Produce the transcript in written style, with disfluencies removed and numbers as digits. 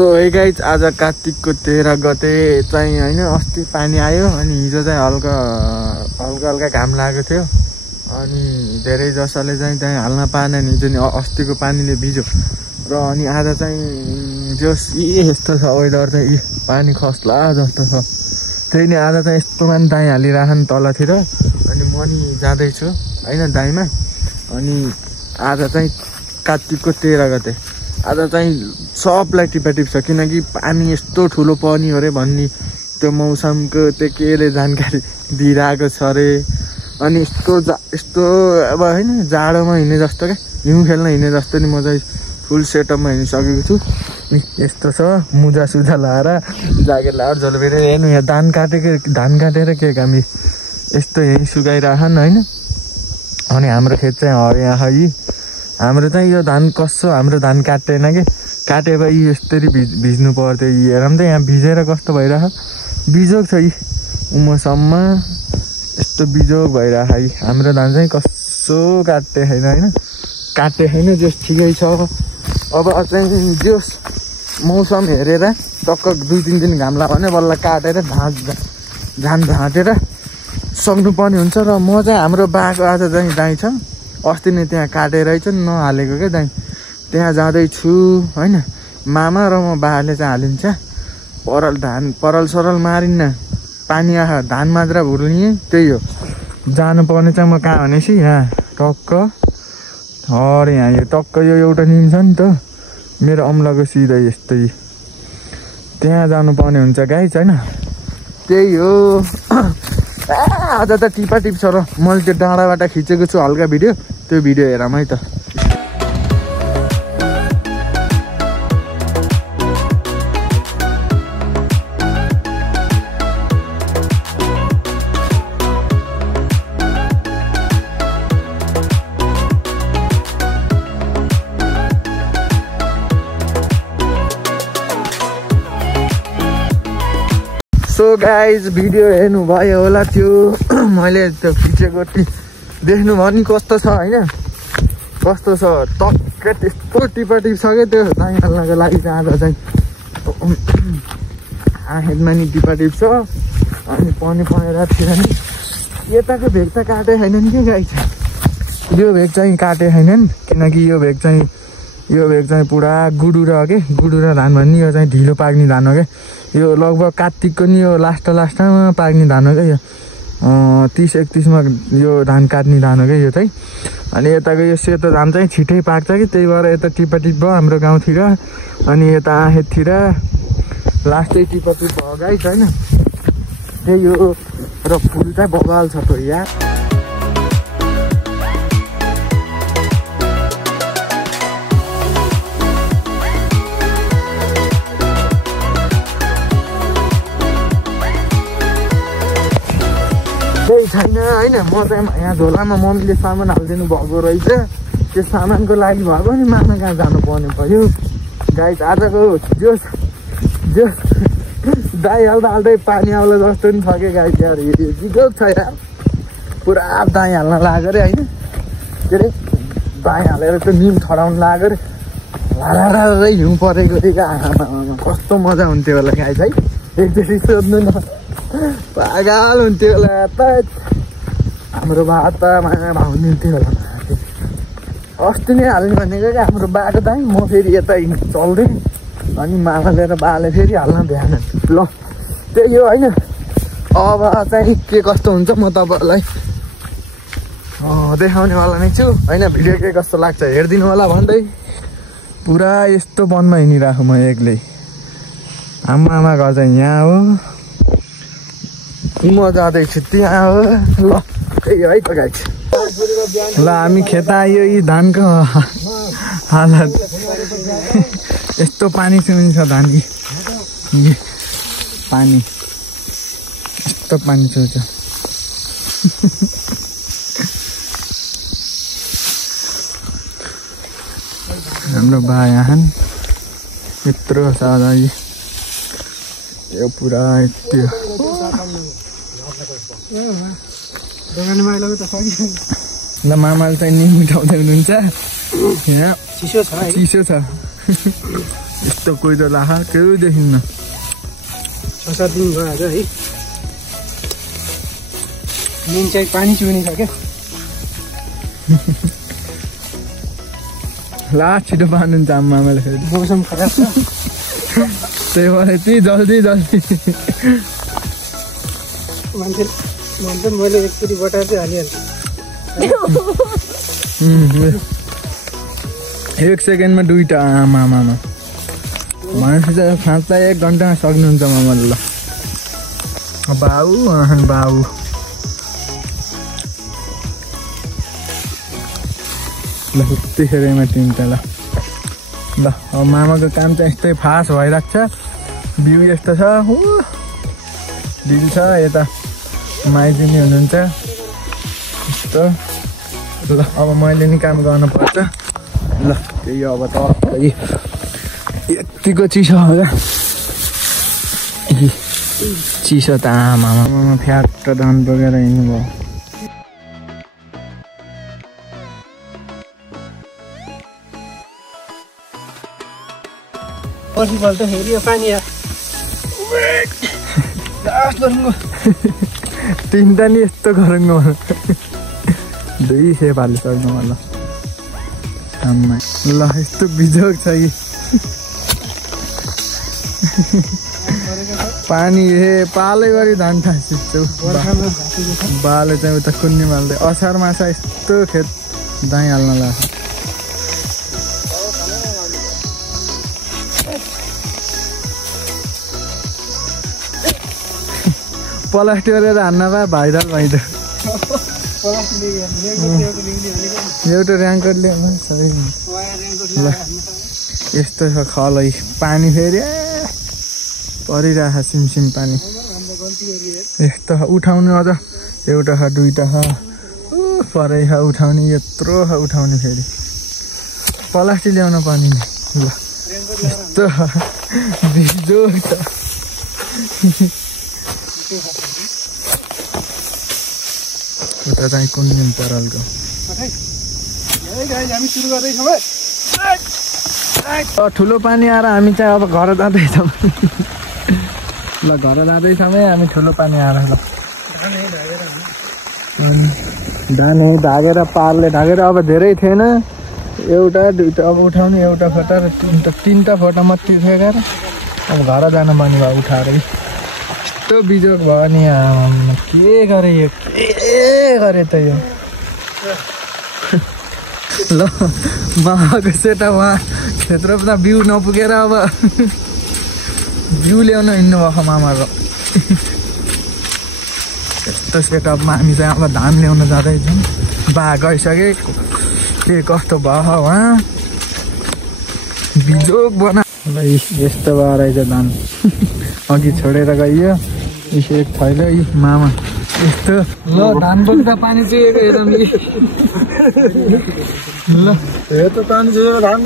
so hey guys आज कार्तिकको 13 गते चाहिँ हैन अस्ति पानी आयो अनि हिजो चाहिँ हल्का हल्का घाम लागेको थियो अनि धेरै जसले चाहिँ त्यहाँ हाल्न पाएन नि जुन अस्तिको पानीले भिज्यो र अनि आज चाहिँ जस यस्तो छ वेदर चाहिँ पानी खस्ला जस्तो छ त्यही नै आज चाहिँ यस्तोमा नि दाइ हालिराखन तलतिर अनि म नि जाँदैछु हैन दाइमा अनि आज चाहिँ कार्तिकको 13 गते आज चाहिँ सबलाई टिपाटिप छ किनकि पानी यस्तो ठुलो पर्ने हो रे भन्ने त्यो मौसमको त्यो केले जानकारी दिइरहेको छ रे अनि यस्तो अब हैन जाडोमा हिँड्ने जस्तो क्या हिउँ खेल्न हिँड्ने जस्तो नि म चाहिँ फुल सेटअपमा हिँडिसकेको छु यस्तो छ मुजा सुजा लाएर ज्याकेट लाएर जलबेर हेर्नु यहाँ धान काटेर के काम यस्तो यहीँ सुकाइराखन होइन अनि हाम्रो खेत चाहिँ हरिया है हाम्रो चाहिँ यो धान कस्तो हाम्रो धान काट्दैन कि काटेर यस्तरी भिज्नु पर्थ्यो हेरौँ त यहाँ भिजेर कस्तो भइरह बिजोग छ यी उमसम्म यस्तो बिजोग भइरह हाम्रो धान चाहिँ कस्तो काटे छैन होइन काटे छैन जस ठिकै छ अब चाहिँ जस मौसम हेरेर टक्क 2-3 दिन घाम लाग्यो भने बल्ल काटेर झाँटेर सक्नुपर्ने हुन्छ र म चाहिँ हाम्रो बाको आज चाहिँ दाइ छ अस्ति नै त्यहाँ काटेरै चाहिँ नहालेको क्या दाइ त्यहाँ जाँदैछु होइन मामा र म बाले चाहिँ हालिन्छ परल सरल मारिन्न पानी आह धान मात्रा भुल्ने त्यही हो जानुपर्ने चाहिँ म कहाँ भनेपछि यहाँ टक्क अरे यहाँ यो टक्क यो एउटा निम छ नि त मेरो अम्लाको सिधा यस्तै त्यहाँ जानुपर्ने हुन्छ गाइस होइन त्यही हो आज त टिपाटिप छ र मैले त्यो डाँडाबाट खिचेको छु हल्का भिडियो त्यो भिडियो हेरौँ है त सो गाइज भिडियो हेर्नु भयो होला त्यो मैले त्यो खिचेको देख्नु भयो नि कस्तो छ होइन कस्तो छ टक्कै त्यस्तो टिपाटिप छ क्या त्यो दाइ हाल्नको लागि चाहिँ आज चाहिँ आँखेमा नि टिपाटिप छ अनि पनि राततिर नि यताको भेग त काटे छैन नि के गाई छ यो भेग चाहिँ काटे छैनन् किनकि यो भेग चाहिँ पुरा गुडुरा के गुडुरा धान भन्ने यो चाहिँ ढिलो पाक्ने धान हो क्या यो लगभग कार्तिकको नि यो लास्टमा पाक्ने धान हो क्या यो 30-31मा यो धान काट्ने धान हो क्या यो चाहिँ अनि यताको यो सेतो धान चाहिँ छिटै पाक्छ कि त्यही भएर यता टिपाटिप भयो हाम्रो गाउँतिर अनि यता आँखेतिर लास्टै टिपाटिप भयो गाइस होइन त्यही हो र फुल चाहिँ बगाल छ त यहाँ केही छैन होइन म चाहिँ यहाँ झोलामा मम्मीले सामान हालिदिनु भएको रहेछ त्यो सामानको लागि भए पनि मामा कहाँ जानुपर्ने भयो गाइस आजको जोस दाइ हाल्दै पानी आउला जस्तो नि छ क्या गाइस यार बिजोग छ यार पुरा दाइ हाल्न लाग्यो अरे होइन के अरे दाइ हालेर त्यो निम ठडाउनु लाग्यो अरे लारै हिउँ परेको थियो कस्तो मजा हुन्थ्यो होला गाइस है एकचोटि सोध्नु न पागल हुन्थ्यो होला त हाम्रो बा त माया भाउ हुन्थ्यो होला अस्ति नै हाल्ने भनेको क्या हाम्रो बाको दाइ म फेरि यता चल्दै अनि मामा लिएर बाले फेरि हाल्न भ्याएन ल त्यही हो होइन अब चाहिँ के कस्तो हुन्छ म तपाईँहरूलाई देखाउनेवाला नै छु होइन भिडियो के कस्तो लाग्छ हेरिदिनु होला भन्दै पुरा यस्तो वनमा हिँडिरहेको म एक्लै आमा घर चाहिँ यहाँ हो म जाँदैछु त्यहाँ हो ल त्यही है त गाइस ल हामी खेत आयो यी धानको हालत यस्तो पानी चुहिन्छ धान पानी यस्तो पानी चुहिन्छ हाम्रो बा यहाँ यत्रो सादा यो पुरा यति ल मामाले चाहिँ निम मिठाउँदै हुनुहुन्छ यहाँ चिसो छ यस्तो कुहिरो लाखा केही देखिन्न 6-7 दिन भयो आज है मेन चाहिँ पानी चुहिने छ क्या ला छिटो पार्नुहुन्छ आमाले फेरि मौसम खराब छ त्यही भएर त्यही जल्दी मान्छे भन्छ मैले एकचोटि बटार चाहिँ हालिहाल्छु 1 सेकेन्डमा 2टा आमा भनेपछि चाहिँ खाँच्दा 1 घन्टामा सक्नुहुन्छ मामाले ल बाउ ल त्यतिखेरैमा 3टा ल अब मामाको काम चाहिँ यस्तै फास्ट भइरहेको छ भ्यू यस्तो छ ढिल छ यता माइदिनी हुनुहुन्छ यस्तो ल अब मैले नि काम गर्नुपर्छ ल त्यही अब त यतिको चिसो होला चिसो त आमामा फ्याट धान बोकेर हिँड्नुभयो पल्ट फेरि यो पानी 3टा नि यस्तो गरौँ दुई सेप हालिसक्नु ल आम्मा ल यस्तो बिजोग छ कि पानी पालैभरि धान ठासिन्छौ बाले चाहिँ उता कुन्नी माल्दै असार माछा यस्तो खेत दाइ हाल्न लाग्छ प्लास्टिक गरेर हान्न भए भाइरल भइदियो एउटा ऱ्याङ्कर ल्याउनु ल यस्तो छ खलै पानी फेरि परिरहेछ सिमसिम पानी यस्तो उठाउनु अझ एउटा छ 2टा छ परै छ उठाउने यत्रो छ उठाउने फेरि प्लास्टिक ल्याउन पर्ने नि ल यस्तो बिजोग छ उता चाहिँ कुन दिन परालको ठुलो पानी आएर हामी चाहिँ अब घर जाँदैछौँ ल घर जाँदैछौँ है हामी ठुलो पानी आएर ल धान ढाकेर पारले ढाकेर अब धेरै थिएन एउटा 2टा अब उठाउने एउटा फोटा र 3टा फोटा मात्रै फेकेर अब घर जान पर्ने भयो उठाएर यस्तो बिजोग भयो नि के गरे त यो ल मामाको सेट उहाँ क्षेत्रमा बिउ नपुगेर अब बिउ ल्याउन हिँड्नु भएको मामाको यस्तो सेटअपमा हामी चाहिँ अब धान ल्याउन जाँदैछौँ बा गइसके के कस्तो भयो उहाँ बिजोग बना ल यस्तो भयो रहेछ धान अघि छोडेर गइयो एक थैलो मामा यस्तो ल धान बोक्दा पानी चुहेको हेरौँ ल पानी चुहेको धान